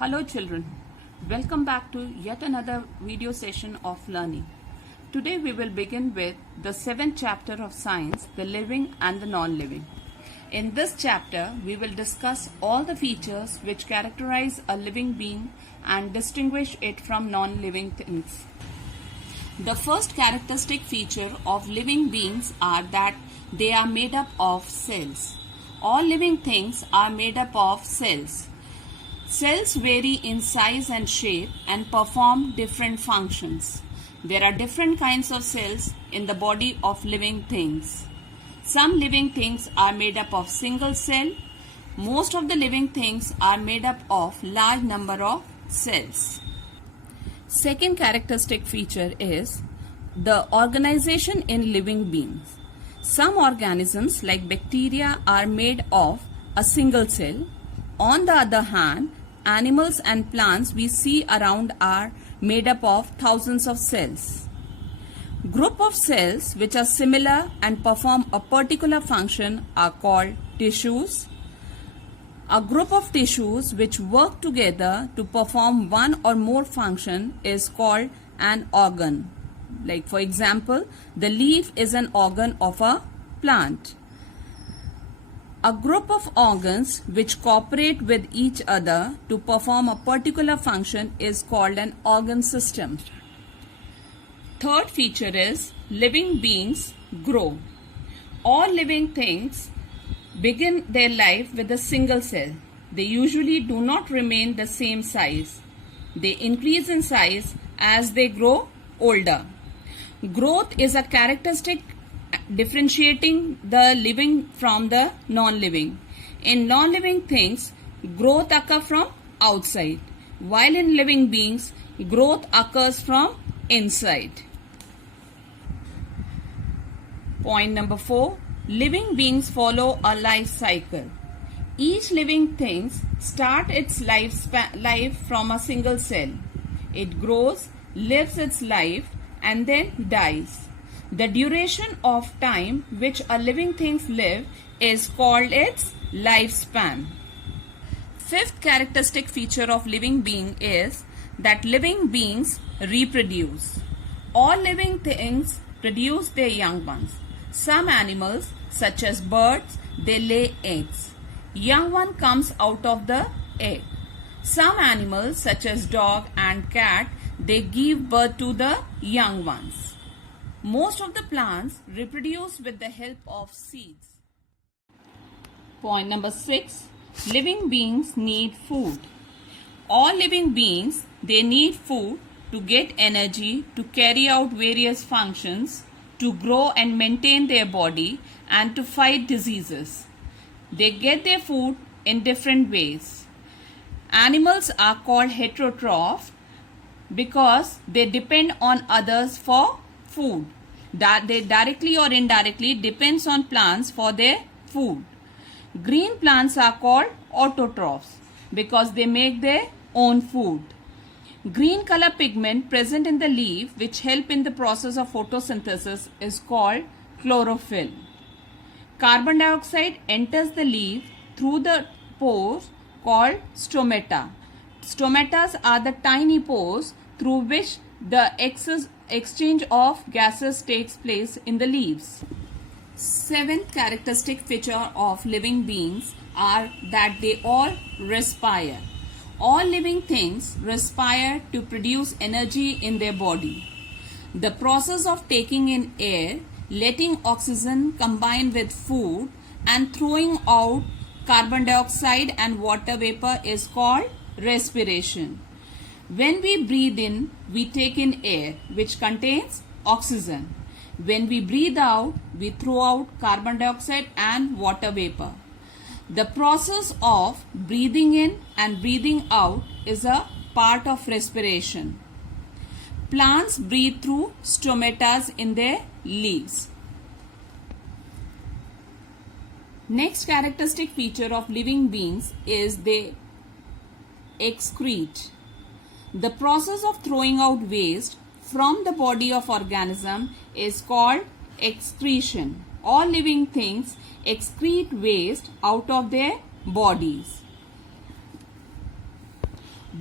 Hello children, welcome back to yet another video session of learning. Today we will begin with the 7th chapter of science, the living and the non-living. In this chapter we will discuss all the features which characterize a living being and distinguish it from non-living things. The first characteristic feature of living beings are that they are made up of cells. All living things are made up of cells. Cells vary in size and shape and perform different functions. There are different kinds of cells in the body of living things. Some living things are made up of single cell. Most of the living things are made up of large number of cells. Second characteristic feature is the organization in living beings. Some organisms like bacteria are made of a single cell. On the other hand, animals and plants we see around are made up of thousands of cells. Group of cells which are similar and perform a particular function are called tissues. A group of tissues which work together to perform one or more function is called an organ. Like for example, the leaf is an organ of a plant. A group of organs which cooperate with each other to perform a particular function is called an organ system. Third feature is living beings grow. All living things begin their life with a single cell. They usually do not remain the same size. They increase in size as they grow older. Growth is a characteristic differentiating the living from the non-living. In non-living things, growth occurs from outside, while in living beings, growth occurs from inside. Point number 4. Living beings follow a life cycle. Each living thing starts its life from a single cell. It grows, lives its life, and then dies. The duration of time which a living thing lives is called its lifespan. Fifth characteristic feature of living being is that living beings reproduce. All living things produce their young ones. Some animals, such as birds, they lay eggs. Young one comes out of the egg. Some animals, such as dog and cat, they give birth to the young ones. Most of the plants reproduce with the help of seeds. Point number 6. Living beings need food. All living beings, they need food to get energy to carry out various functions, to grow and maintain their body, and to fight diseases. They get their food in different ways. Animals are called heterotroph because they depend on others for food. That they directly or indirectly depends on plants for their food. Green plants are called autotrophs because they make their own food. Green color pigment present in the leaf which help in the process of photosynthesis is called chlorophyll. Carbon dioxide enters the leaf through the pores called stomata. Stomatas are the tiny pores through which the exchange of gases takes place in the leaves. Seventh characteristic feature of living beings are that they all respire. All living things respire to produce energy in their body. The process of taking in air, letting oxygen combine with food and throwing out carbon dioxide and water vapor is called respiration. When we breathe in, we take in air which contains oxygen. When we breathe out, we throw out carbon dioxide and water vapor. The process of breathing in and breathing out is a part of respiration. Plants breathe through stomatas in their leaves. Next characteristic feature of living beings is they excrete. The process of throwing out waste from the body of organism is called excretion. All living things excrete waste out of their bodies.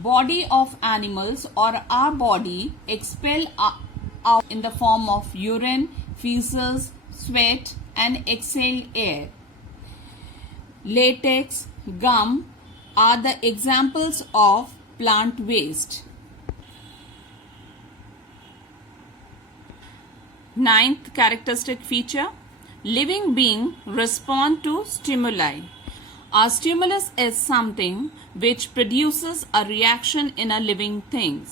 body of animals or our body expel out in the form of urine, feces, sweat and exhale air. Latex, gum are the examples of plant waste. Ninth characteristic feature, living beings respond to stimuli. A stimulus is something which produces a reaction in a living thing.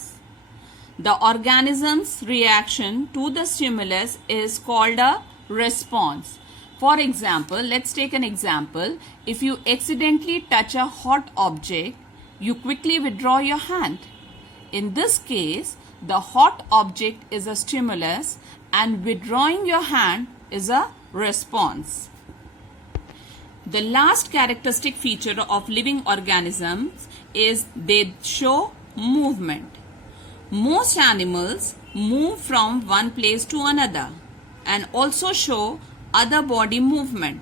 The organism's reaction to the stimulus is called a response. For example, let's take an example. If you accidentally touch a hot object, you quickly withdraw your hand. In this case, the hot object is a stimulus and withdrawing your hand is a response. The last characteristic feature of living organisms is they show movement. Most animals move from one place to another and also show other body movement.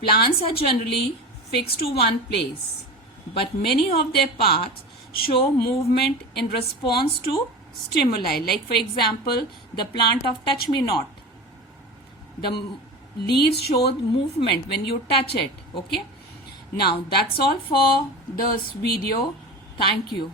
Plants are generally fixed to one place, but many of their parts show movement in response to stimuli. Like for example, the plant of touch me not. The leaves show movement when you touch it. Okay. Now that's all for this video. Thank you.